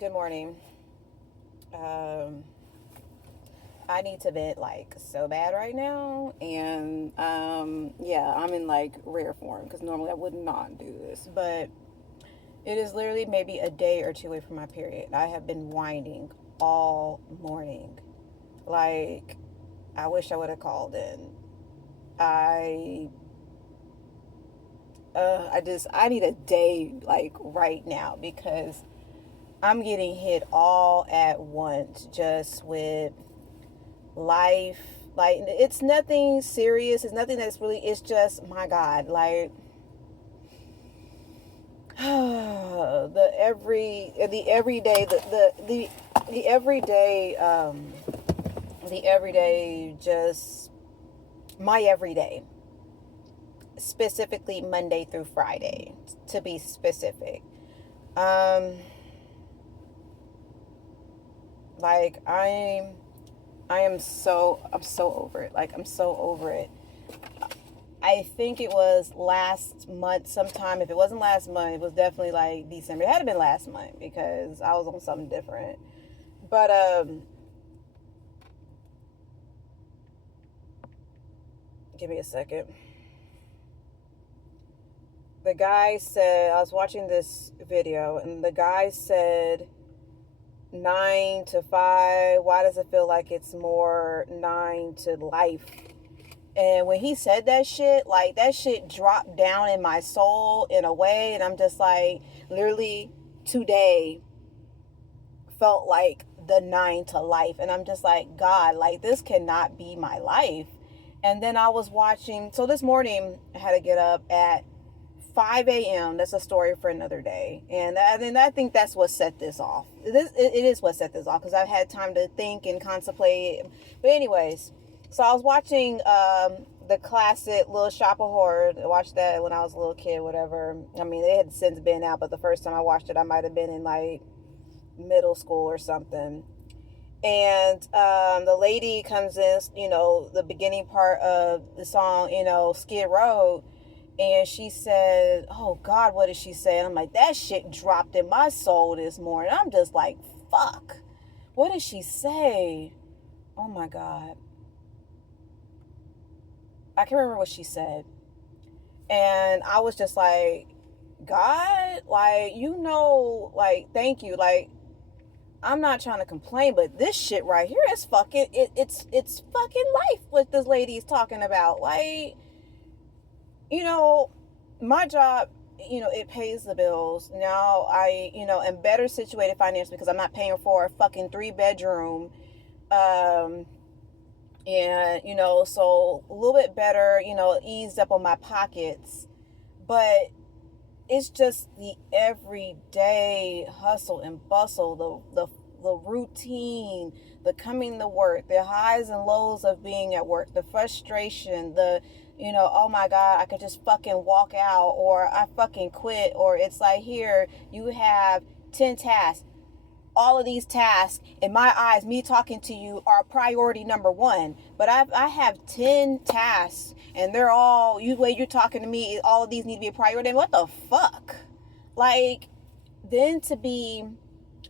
Good morning. Um, I need to vent like so bad right now, and yeah, I'm in like rare form because normally I would not do this, but it is literally maybe a day or two away from my period. I have been whining all morning. Like, I wish I would have called in. I I need a day like right now because I'm getting hit all at once just with life. Like, it's nothing serious. It's nothing that's really, it's just, my God, like, the everyday, the everyday, the everyday, just my everyday, specifically Monday through Friday, to be specific. Um, like, I'm so over it. Like, I'm so over it. I think it was last month sometime. If it wasn't last month, it was definitely like December. It had to been last month because I was on something different. But give me a second. The guy said, I was watching this video and the guy said 9 to 5. Why does it feel like it's more 9 to life? And when he said that shit, like, that shit dropped down in my soul in a way. And I'm just like, literally today felt like the 9 to life. And I'm just like, God, like, this cannot be my life. And then I was watching, so this morning I had to get up at 5 a.m. That's a story for another day. And I think that's what set this off. It is what set this off because I've had time to think and contemplate. But anyways, so I was watching the classic Little Shop of Horror. I watched that when I was a little kid, whatever. I mean, it had since been out, but the first time I watched it, I might have been in like middle school or something. And the lady comes in, the beginning part of the song, Skid Row. And she said, oh God, what did she say? And I'm like, that shit dropped in my soul this morning. I'm just like, fuck. What did she say? Oh my God. I can't remember what she said. And I was just like, God, like, like, thank you. Like, I'm not trying to complain, but this shit right here is fucking, it's fucking life what this lady is talking about. Like, you know, my job, it pays the bills. Now I, am better situated financially because I'm not paying for a fucking 3 bedroom. And, so a little bit better, eased up on my pockets. But it's just the everyday hustle and bustle, the routine, the coming to work, the highs and lows of being at work, the frustration, oh my God, I could just fucking walk out, or I fucking quit, or it's like, here, you have 10 tasks. All of these tasks, in my eyes, me talking to you, are priority number one. But I have 10 tasks, and they're all, way you're talking to me, all of these need to be a priority. What the fuck? Like, then to be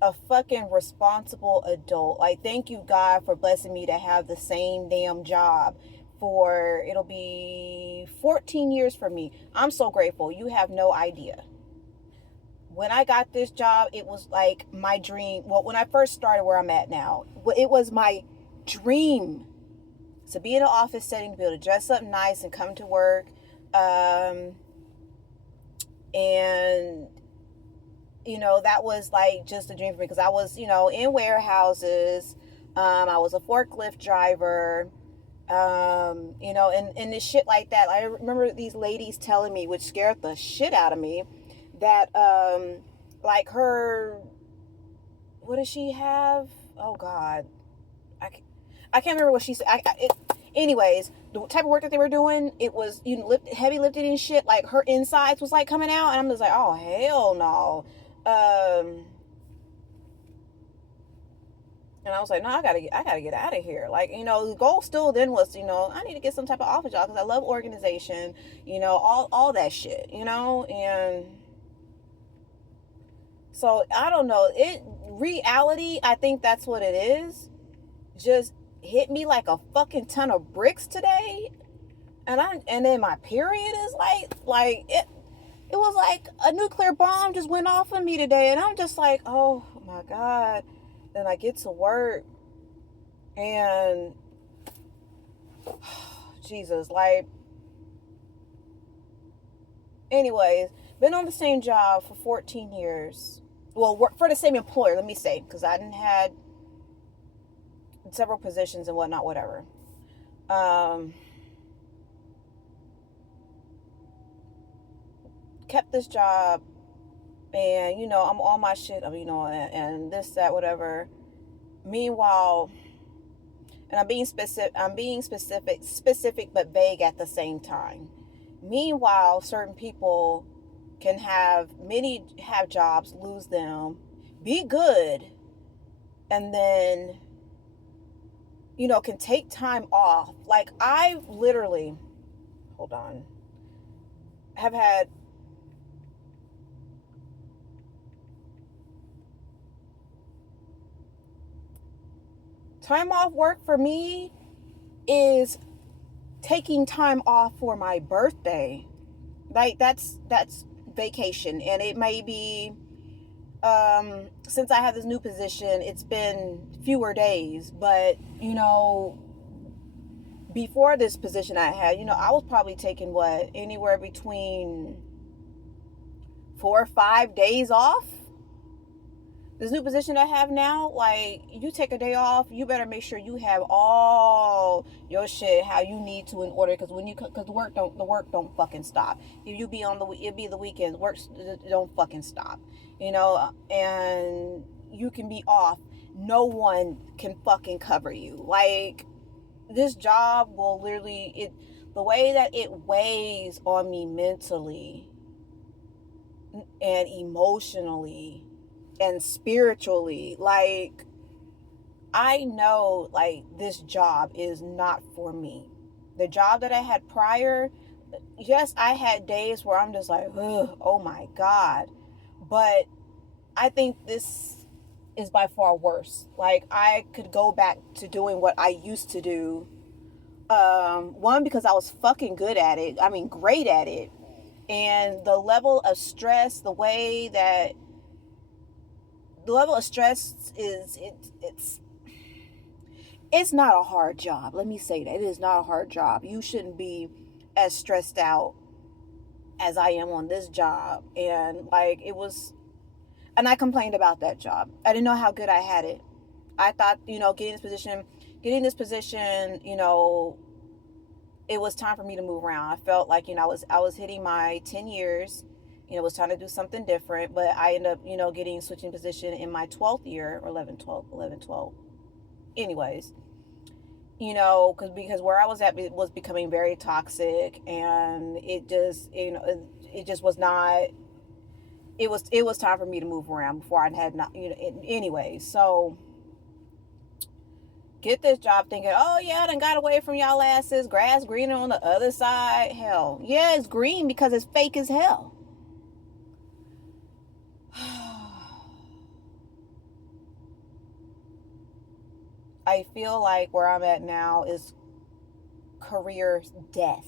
a fucking responsible adult. Like, thank you, God, for blessing me to have the same damn job for, it'll be 14 years for me. I'm so grateful. You have no idea. When I got this job, it was like my dream. Well, when I first started where I'm at now, it was my dream to be in an office setting, to be able to dress up nice and come to work. And, that was like just a dream for me because I was, in warehouses. I was a forklift driver, and this shit like that. I remember these ladies telling me, which scared the shit out of me, that like her, what does she have? Oh God, I can't remember what she said. Anyways, the type of work that they were doing, it was, heavy lifting and shit. Like, her insides was like coming out, and I'm just like, oh hell no. And I was like, no, I gotta get out of here. Like, the goal still then was, I need to get some type of office job because I love organization, all that shit, and so I don't know. It reality, I think that's what it is, just hit me like a fucking ton of bricks today. And then my period is like it was like a nuclear bomb just went off of me today, and I'm just like, oh my God. Then I get to work, and Jesus, like, anyways, been on the same job for 14 years. Well, work for the same employer, let me say, because I didn't had several positions and whatnot, whatever. Kept this job, and I'm on my shit, and this, that, whatever. Meanwhile, and I'm being specific but vague at the same time. Meanwhile, certain people can have jobs, lose them, be good, and then can take time off. Like, I literally, hold on, have had time off. Work for me is taking time off for my birthday. Like, that's vacation. And it may be, since I have this new position, it's been fewer days, but before this position I had, I was probably taking anywhere between 4 or 5 days off. This new position I have now, like, you take a day off, you better make sure you have all your shit how you need to in order, because the work don't fucking stop. If you be it be the weekends, work don't fucking stop, and you can be off. No one can fucking cover you. Like, this job will literally, the way that it weighs on me mentally and emotionally and spiritually, like, I know, like, this job is not for me. The job that I had prior, yes, I had days where I'm just like, ugh, oh my God, but I think this is by far worse. Like, I could go back to doing what I used to do. One, because I was fucking good at it, I mean great at it, and the level of stress, the level of stress is, it's not a hard job. Let me say that. It is not a hard job. You shouldn't be as stressed out as I am on this job. And like, it was, and I complained about that job. I didn't know how good I had it. I thought, getting this position, it was time for me to move around. I felt like, I was hitting my 10 years. It was time to do something different, but I ended up, switching position in my 12th year, or 11, 12. Anyways, because where I was at was becoming very toxic, and it just was not, it was time for me to move around before I had not, anyway. So get this job thinking, oh yeah, I done got away from y'all asses, grass greener on the other side. Hell yeah, it's green because it's fake as hell. I feel like where I'm at now is career death,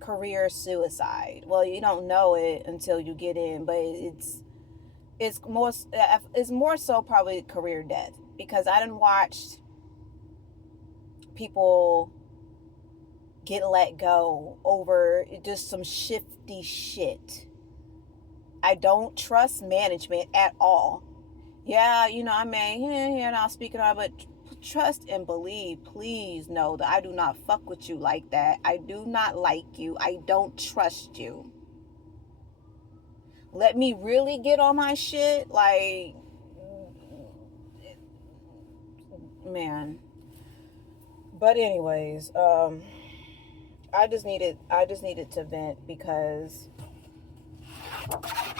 career suicide. Well, you don't know it until you get in, but it's more so probably career death, because I done watched people get let go over just some shifty shit. I don't trust management at all. Yeah, I may, not speaking on, but trust and believe, please know that I do not fuck with you like that. I do not like you. I don't trust you. Let me really get on my shit, like, man. But anyways, I just needed to vent, because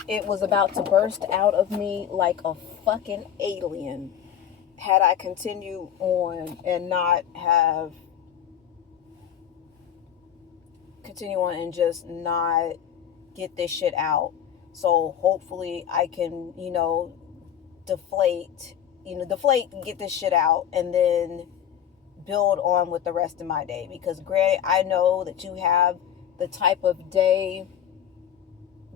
it was about to burst out of me like a fucking alien had I continued on and just not get this shit out. So hopefully I can, deflate, get this shit out, and then build on with the rest of my day. Because granted, I know that you have the type of day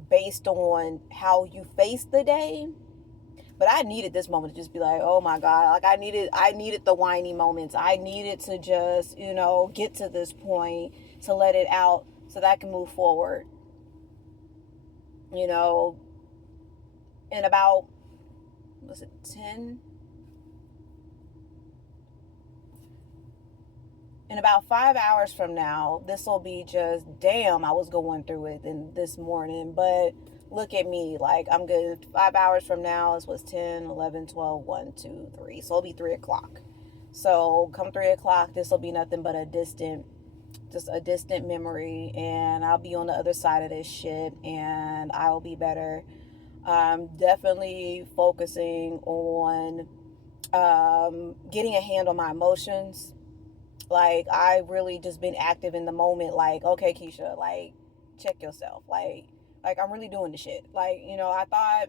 based on how you face the day. But I needed this moment to just be like, oh my God, like I needed the whiny moments. I needed to just, get to this point, to let it out so that I can move forward. You know, in about, was it 10? In about 5 hours from now, this will be just, damn, I was going through it this morning. But look at me, like I'm good. 5 hours from now is what's 10, 11, 12, 1, 2, 3. So it'll be 3 o'clock. So come 3 o'clock, this will be nothing but just a distant memory. And I'll be on the other side of this shit and I'll be better. I'm definitely focusing on getting a hand on my emotions. Like, I really just been active in the moment. Like, okay, Keisha, like, check yourself. Like I'm really doing the shit. Like, I thought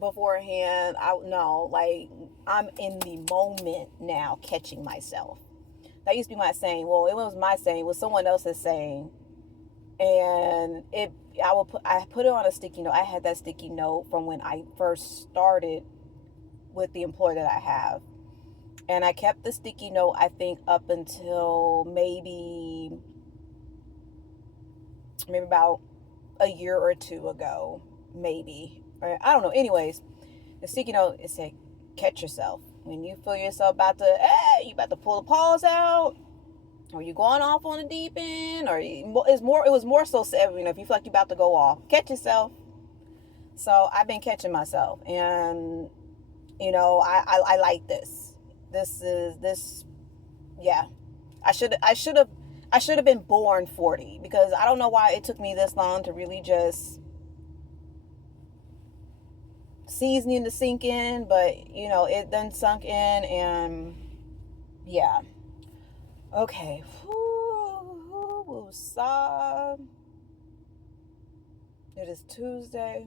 beforehand, no, like, I'm in the moment now, catching myself. That used to be my saying. Well, it was my saying. It was someone else's saying. And I put it on a sticky note. I had that sticky note from when I first started with the employer that I have. And I kept the sticky note, I think, up until maybe about a year or two ago, maybe. Or, I don't know. Anyways, the sticky note, it said, catch yourself. When you feel yourself you about to pull the paws out, or you going off on the deep end, or it was more so, if you feel like you're about to go off, catch yourself. So I've been catching myself, and I like this. Yeah. I should have been born 40, because I don't know why it took me this long to really just seasoning to sink in, but it then sunk in, and yeah. Okay. It is Tuesday.